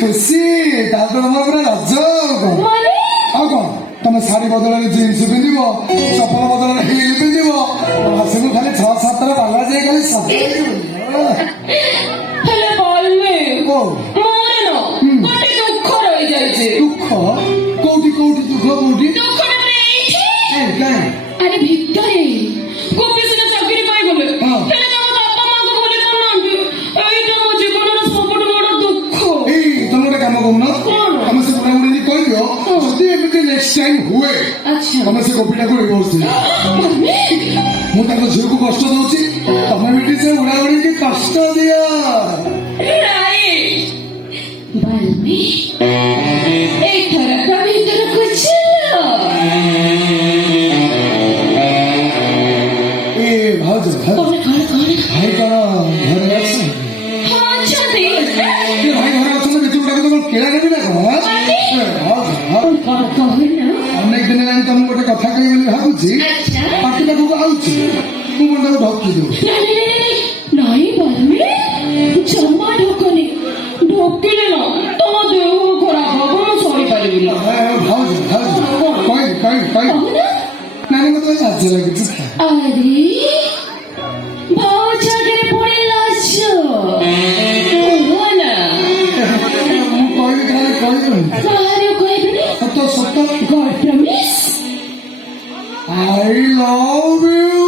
ଖୁସି ତାପରେ ତମର ପୁରା ରଜ ଆଉ କଣ ତମେ ଶାଢୀ ବଦଳରେ ଜିନ୍ସ ପିନ୍ଧିବ ଚପଲ ବଦଳରେ ହିଲ୍ ପିନ୍ଧିବ ମାସକୁ ଖାଲି 6-7 ବାଲା ଯାଇ ଖାଲି ହେଲେ ବଲମେ ଓ ମୋର ଗୋଟେ ଦୁଃଖ ରହିଯାଇଛି। ଦୁଃଖ କୋଉଠି କୋଉଠି ଦୁଃଖ କୋଉଠି ଦୁଃଖଟା ଏଇଠି କାଇଁ ଆରେ ଭିତରେ ଗୋପୀ ସିନା ଚାକିରି ପାଇଗଲେ ହଁ। ହେଲେ ତାଙ୍କ ବାପା ମାଙ୍କୁ ଭୁଲି ପାରୁନାହାନ୍ତି। ଏଇଟା ମୋ ଜୀବନର ସବୁଠୁ ବଡ ଦୁଃଖ। ଏଇ ତମେ ଗୋଟେ କାମ କରୁନ କଣ? ତମେ ସେ ବୁଢାବୁଢୀ କହିଦିଅ ଯଦି ଏମିତି ନେକ୍ସଟ ଟାଇମ ହୁଏ ଆଚ୍ଛା ତମେ ସେ ଗୋପୀଟାକୁ ଡିଭୋର୍ସ ଦିଅ। ମୁଁ ତାଙ୍କ ଝିଅକୁ କଷ୍ଟ ଦଉଛି ତମେ ବି ସେ ବୁଢାବୁଢୀକି କଷ୍ଟ ଦିଅ। ବାଲ୍ମୀ ଏଥର ତା ଭିତରକୁ ଚାଲ। ଏ ଭାଉଜ କଣ କଣ କଣ ଭାଇ କଣ ଘରେ ଅଛି? ହଁ ଅଛନ୍ତି। ଏ ଭାଇ ଘରେ ଅଛନ୍ତି ଭିତରକୁ ତମ କେଳା ନେବି ନା କଣ? କଣ କହୁନ? ଅନେକ ଦିନ ହେଲାଣି ତମକୁ ଗୋଟେ କଥା କହିବି ବୋଲି ଭାବୁଛି ଆଚ୍ଛା ପାଟି ପାଖକୁ ଆଉଛି ମୁଁ ମୁଣ୍ଡକୁ ଢକି ଦଉ। ନାଇଁ ବାଲ୍ମୀ ଜମା ଢୋକନି। ଢୋକିଲେ ନା ତମ ଦେହ ଖରାପ ହବ ମୁଁ ସହିପାରିବିନି। ଭାଉଜ ଭାଉଜ କହିବି କହିବି କହିବି କହୁନ? ନାଇଁ ମତେ ଲାଜ ଲାଗୁଛି। ଆରେ ଭାଉଜ ଆଗରେ ପୁଣି ଲାଜ କୁହ ନା। ମୁଁ କହିବି କାଳେ କହିବିନି କାହାକୁ କହିବିନି? ସତ ସତ God promise? I love you।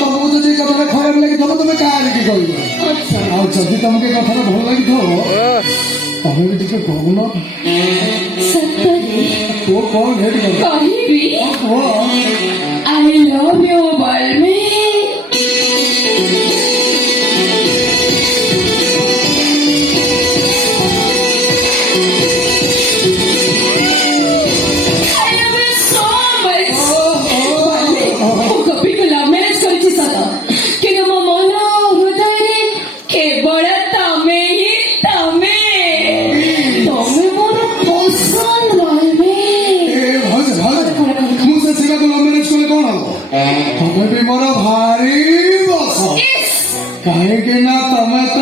ତମକୁ ଯଦି ଏ କଥାଟା ଖରାପ ଲାଗିଥିବ ତମେ କାହାରିକି କହିବ ଆଚ୍ଛା ଆଉ ଯଦି ତମକୁ ଏ କଥାଟା ଭଲ ଲାଗିଥିବ ତମେ ବି ଟିକେ କହୁନ ସତରେ କୁହ କଣ ହେଠି କର କହିବି କୁହ। I love you ବାଲ୍ମୀ। I love you so much. ବାଲ୍ମୀ, ମୁଁ କବିକୁ love marriage କରିଛି ସତ କିନ୍ତୁ ମୋ ମନ ହୃଦୟରେ କେବଳ ତମେ ହିଁ ତମେ। ତମେ ମୋର ପସନ୍ଦ ବାଲ୍ମୀ। ଏ ଭାଉଜ ଭାଉଜ ମୁଁ ସେ ଶିବାକୁ ଲଭ୍ ମ୍ୟାରେଜ କଲେ କଣ ହବ ତମେ ବି ମୋର ଭାରି ବସ କାହିଁକି ନା ତମେ ତ